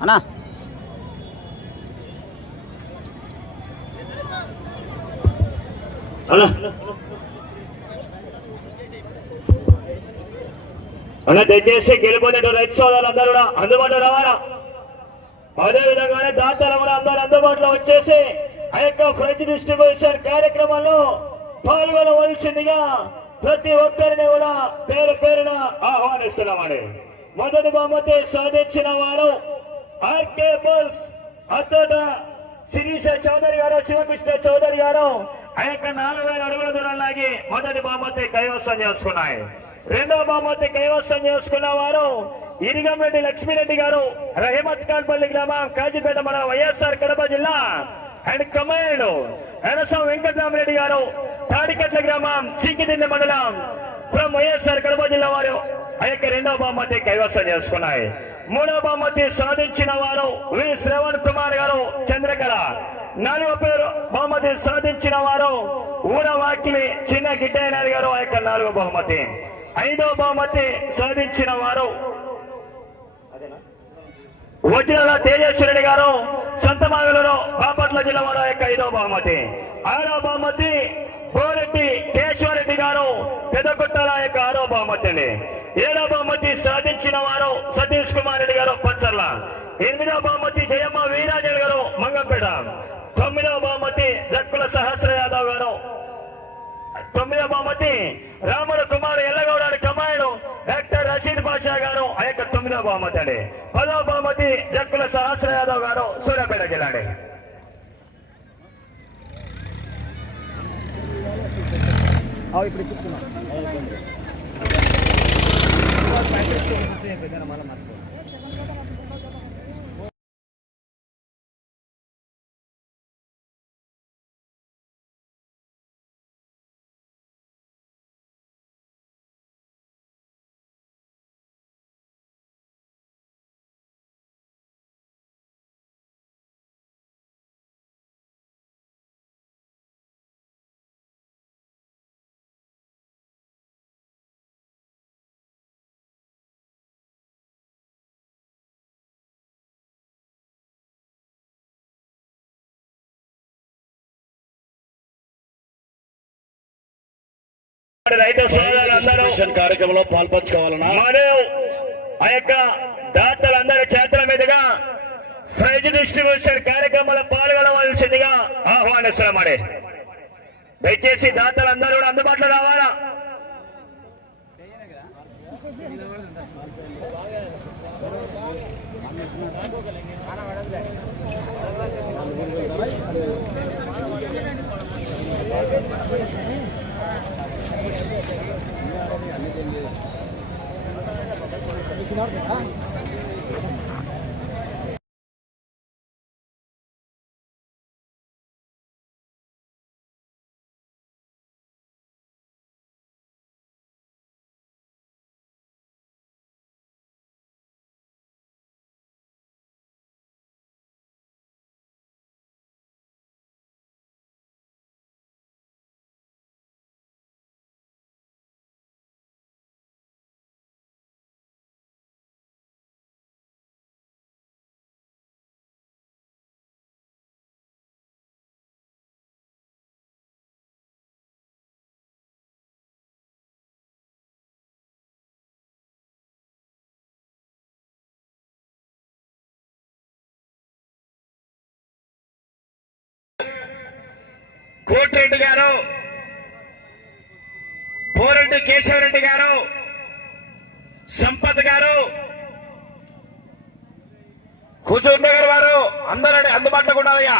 అన్నా. అలా దయచేసి గెలుపొందేట రైతు సోదరులందరూ కూడా అందుబాటులో రావాలా? అదే విధంగానే దాతలు కూడా అందరూ అందుబాటులో వచ్చేసి ఆ యొక్క ఫ్రెంచ్ డిస్ట్రిబ్యూషన్ కార్యక్రమంలో పాల్గొనవలసిందిగా ప్రతి ఒక్కరిని కూడా పేరు పేరున ఆహ్వానిస్తున్నామని మొదటి బహుమతి సాధించిన వారు ఆర్కే బుల్స్ అతోట శిరీష చౌదరి గారు శివకృష్ణ చౌదరి గారు ఆ యొక్క నాలుగు వేల అడుగుల దూరం లాగి మొదటి బహుమతి కైవసం చేసుకున్నాయి. రెండో బహుమతి కైవసం చేసుకున్న వారు ఇరిగంరెడ్డి లక్ష్మీరెడ్డి గారు రహిమత్ ఖాన్పల్లి గ్రామం కాజీపేట మన వైఎస్ఆర్ కడప జిల్లా అండ్ కమాండ్ ఎనసం వెంకటరామరెడ్డి గారు తాడికట్ల గ్రామం సింగిదిండి మండలం ఫ్రమ్ వైఎస్ఆర్ కడప జిల్లా వారు. ఆ యొక్క రెండో బహుమతి కైవసం చేసుకున్నాయి. మూడో బహుమతి సాధించిన వారు వి. శ్రవణ్ కుమార్ గారు చంద్రకళ. నాలుగో పేరు బహుమతి సాధించిన వారు ఊరవాకిలి చిన్న గిట్టయ్య గారు ఆ యొక్క నాలుగో బహుమతి. ఐదో బహుమతి సాధించిన వారు వజ్రాల తేజేశ్వరుడు గారు సంతమాగలలో బాపట్ల జిల్లా వారు యొక్క ఐదో బహుమతి. ఆరో బహుమతి కోరెడ్డి కేశవ గారు పెదకొట్టల యొక్క ఆరో బహుమతిని. ఏడో బహుమతి సాధించిన వారు సతీష్ కుమార్ రెడ్డి గారు పచ్చర్ల. ఎనిమిదో బహుమతి జయమ్మ వీరాజుడు గారు మంగంపేట. తొమ్మిదవ బహుమతి జక్కుల సహస్ర యాదవ్ గారు. తొమ్మిదవ బహుమతి రాముడు కుమార్ ఎల్లగౌడ కమాయుడు డాక్టర్ రషీద్ బాషా గారు ఆ యొక్క తొమ్మిదవ బహుమతి అండి. పదవ బహుమతి జక్కుల సహస్ర యాదవ్ గారు సూర్యాపేట జిల్లా ఇప్పుడు ఇప్పించుకున్నా రైతు సోదరులందరూ కార్యక్రమంలో పాల్పంచుకోవాలన్నా? మరియు ఆ యొక్క దాతలందరి చేతుల మీదుగా ప్రైజ్ డిస్ట్రిబ్యూషన్ కార్యక్రమంలో పాల్గొనవలసిందిగా ఆహ్వానిస్తున్నామని దయచేసి దాతలందరూ కూడా అందుబాటులో రావాలా? किनार కోటిరెడ్డి గారు పోరెడ్డి కేశవరెడ్డి గారు సంపత్ గారు హుజూర్ నగర్ వారు అందరూ అందుబాటులో ఉండాలయ్యా.